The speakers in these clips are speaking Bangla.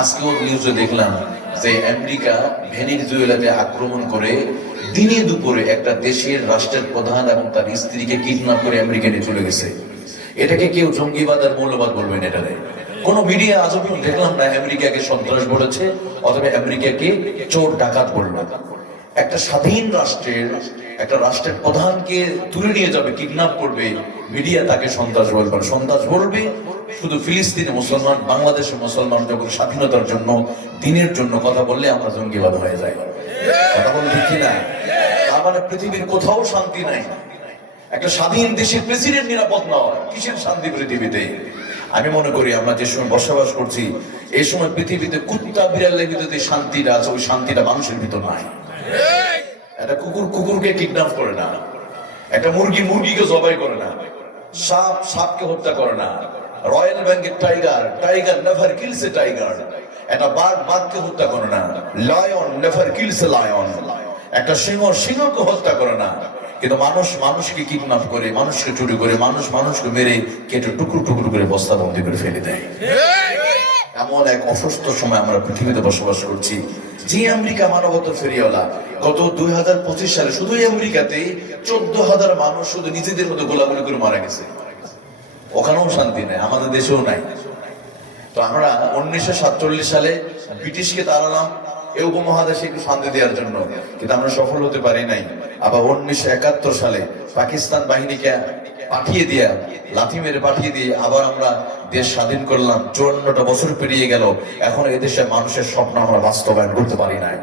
আজকেও নিউজে দেখলাম যে আমেরিকা ভেনেজুয়েলাতে আক্রমণ করে দিনে দুপুরে একটা দেশের রাষ্ট্রের প্রধান এবং তার স্ত্রীকে কিডন্যাপ করে আমেরিকা নিয়ে চলে গেছে। এটাকে কেউ জঙ্গিবাদ আর মৌলবাদ বলবেন? এটারে কোন মিডিয়া আজ পর্যন্ত দেখলাম না আমেরিকাকে সন্ত্রাস বলেছে অথবা আমেরিকাকে চোর ডাকাত বলল। একটা স্বাধীন রাষ্ট্রের একটা রাষ্ট্রের প্রধানকে তুলে নিয়ে যাবে, কিডন্যাপ করবে, মিডিয়া তাকে সন্ত্রাস বলবে। সন্ত্রাস বলবে শুধু ফিলিস্তিনে মুসলমান, বাংলাদেশে মুসলমান যখন স্বাধীনতার জন্য দিনের জন্য কথা বললে আমরা জঙ্গিবাদ হয়ে যাই। কথা বলে ঠিক না? তার মানে পৃথিবীর কোথাও শান্তি নাই। একটা স্বাধীন দেশের প্রেসিডেন্ট নিরাপদ নয়, কিসের শান্তি পৃথিবীতে? আমি মনে করি আমরা যে সময় বসবাস করছি এই সময় পৃথিবীতে কুত্তা বিড়ালের ভিতরে শান্তিটা আছে, ওই শান্তিটা মানুষের ভিতর নাই। একটা কুকুর কুকুরকে কিডন্যাপ করে না, একটা মুরগি মুরগিকে জবাই করে না, সাপ সাপকে হত্যা করে না, royal Bengal tiger tiger never kills a tiger, একটা বাঘ বাঘকে হত্যা করে না, lion never kills a lion, একটা সিংহ সিংহকে হত্যা করে না। কিন্তু মানুষ মানুষকে কিডন্যাপ করে, মানুষকে চুরি করে, মানুষ মানুষকে মেরে কেটে টুকরো টুকরো করে বস্তাবন্দি করে ফেলে দেয়। এমন এক অসুস্থ সময় আমরা পৃথিবীতে বসবাস করছি। যে আমেরিকা মানবতা ফেরিওয়ালা, গত 2025 সালে শুধু আমেরিকাতে 14,000 মানুষ শুধু নিজেদের মতো গোলাগুলি করে মারা গেছে। ওখানেও শান্তি নেই, আমাদের দেশেও নাই। তো আমরা 1947 সালে ব্রিটিশকে তাড়ালাম এই উপমহাদেশে একটু শান্তি দেওয়ার জন্য, কিন্তু আমরা সফল হতে পারি নাই। আবার 1971 সালে পাকিস্তান বাহিনীকে পাঠিয়ে দিয়ে, লাথি মেরে পাঠিয়ে দিয়ে আবার আমরা দেশ স্বাধীন করলাম। 54টা বছর পেরিয়ে গেল, এখন এদেশে মানুষের স্বপ্ন আমরা বাস্তবায়ন করতে পারি নাই।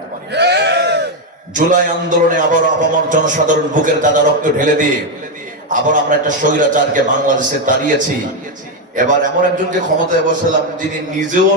জুলাই আন্দোলনে আবার আপামর জনসাধারণ বুকের তাজা রক্ত ঢেলে দিয়ে আবার আমরা একটা স্বৈরাচারকে বাংলাদেশে তাড়িয়েছি। এবার এমন একজনকে ক্ষমতায় বসালাম যিনি নিজেও